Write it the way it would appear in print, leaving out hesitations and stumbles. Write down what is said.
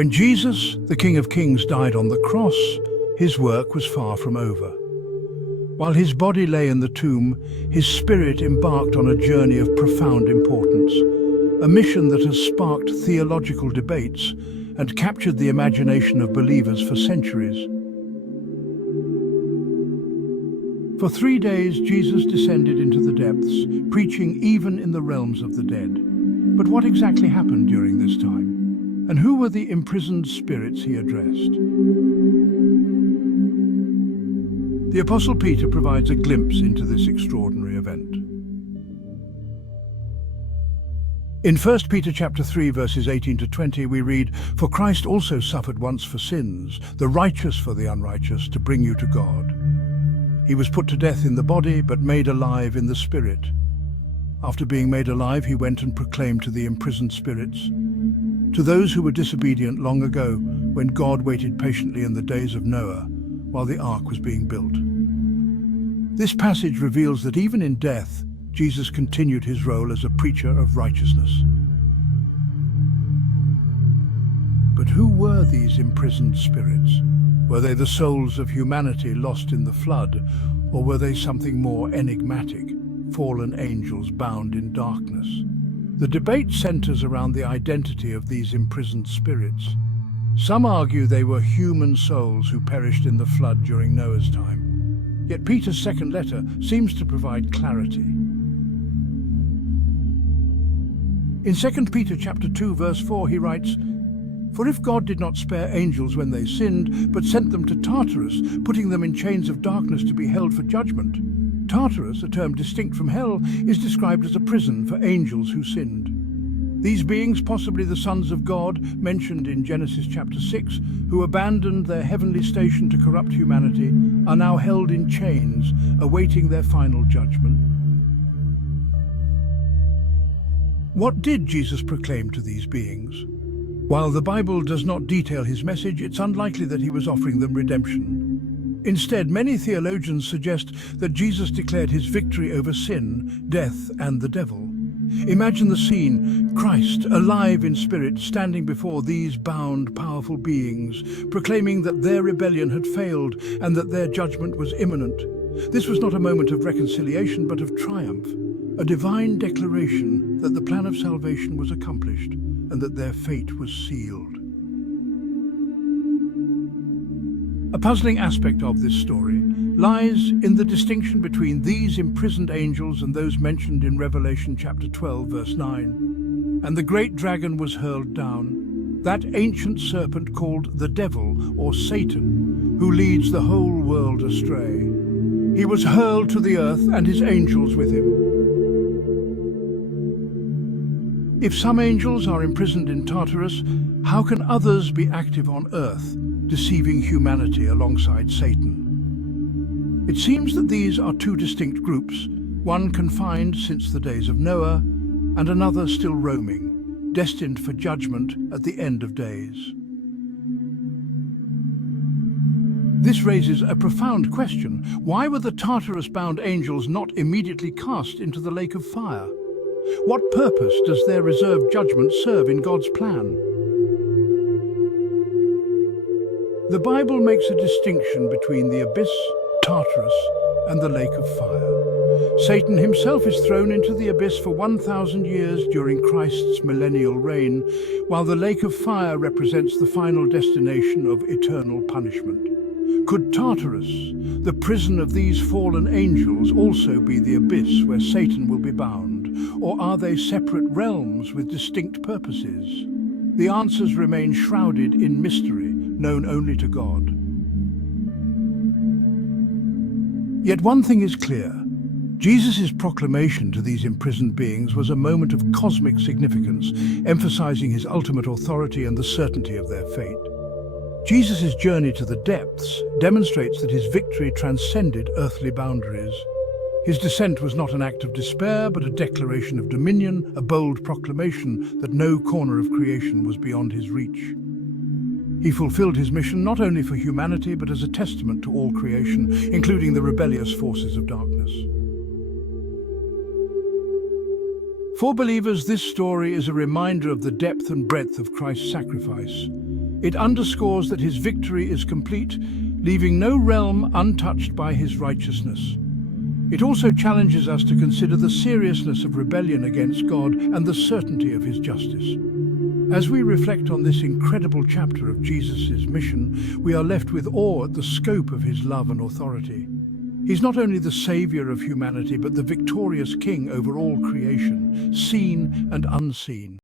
When Jesus, the King of Kings, died on the cross, his work was far from over. While his body lay in the tomb, his spirit embarked on a journey of profound importance, a mission that has sparked theological debates and captured the imagination of believers for centuries. For 3 days, Jesus descended into the depths, preaching even in the realms of the dead. But what exactly happened during this time? And who were the imprisoned spirits he addressed? The Apostle Peter provides a glimpse into this extraordinary event. In 1 Peter chapter 3, verses 18 to 20, we read, "For Christ also suffered once for sins, the righteous for the unrighteous, to bring you to God. He was put to death in the body, but made alive in the spirit. After being made alive, he went and proclaimed to the imprisoned spirits, to those who were disobedient long ago, when God waited patiently in the days of Noah, while the ark was being built." This passage reveals that even in death, Jesus continued his role as a preacher of righteousness. But who were these imprisoned spirits? Were they the souls of humanity lost in the flood, or were they something more enigmatic, fallen angels bound in darkness? The debate centers around the identity of these imprisoned spirits. Some argue they were human souls who perished in the flood during Noah's time. Yet Peter's second letter seems to provide clarity. In 2 Peter chapter 2, verse 4, he writes, "For if God did not spare angels when they sinned, but sent them to Tartarus, putting them in chains of darkness to be held for judgment." Tartarus, a term distinct from hell, is described as a prison for angels who sinned. These beings, possibly the sons of God, mentioned in Genesis chapter 6, who abandoned their heavenly station to corrupt humanity, are now held in chains, awaiting their final judgment. What did Jesus proclaim to these beings? While the Bible does not detail his message, it's unlikely that he was offering them redemption. Instead, many theologians suggest that Jesus declared his victory over sin, death, and the devil. Imagine the scene: Christ, alive in spirit, standing before these bound, powerful beings, proclaiming that their rebellion had failed and that their judgment was imminent. This was not a moment of reconciliation, but of triumph, a divine declaration that the plan of salvation was accomplished and that their fate was sealed. A puzzling aspect of this story lies in the distinction between these imprisoned angels and those mentioned in Revelation chapter 12, verse 9. "And the great dragon was hurled down, that ancient serpent called the devil or Satan, who leads the whole world astray. He was hurled to the earth and his angels with him." If some angels are imprisoned in Tartarus, how can others be active on earth, deceiving humanity alongside Satan? It seems that these are two distinct groups, one confined since the days of Noah, and another still roaming, destined for judgment at the end of days. This raises a profound question. Why were the Tartarus-bound angels not immediately cast into the lake of fire? What purpose does their reserved judgment serve in God's plan? The Bible makes a distinction between the abyss, Tartarus, and the lake of fire. Satan himself is thrown into the abyss for 1,000 years during Christ's millennial reign, while the lake of fire represents the final destination of eternal punishment. Could Tartarus, the prison of these fallen angels, also be the abyss where Satan will be bound? Or are they separate realms with distinct purposes? The answers remain shrouded in mystery, known only to God. Yet one thing is clear. Jesus' proclamation to these imprisoned beings was a moment of cosmic significance, emphasizing his ultimate authority and the certainty of their fate. Jesus' journey to the depths demonstrates that his victory transcended earthly boundaries. His descent was not an act of despair, but a declaration of dominion, a bold proclamation that no corner of creation was beyond his reach. He fulfilled his mission not only for humanity, but as a testament to all creation, including the rebellious forces of darkness. For believers, this story is a reminder of the depth and breadth of Christ's sacrifice. It underscores that his victory is complete, leaving no realm untouched by his righteousness. It also challenges us to consider the seriousness of rebellion against God and the certainty of his justice. As we reflect on this incredible chapter of Jesus' mission, we are left with awe at the scope of his love and authority. He's not only the savior of humanity, but the victorious king over all creation, seen and unseen.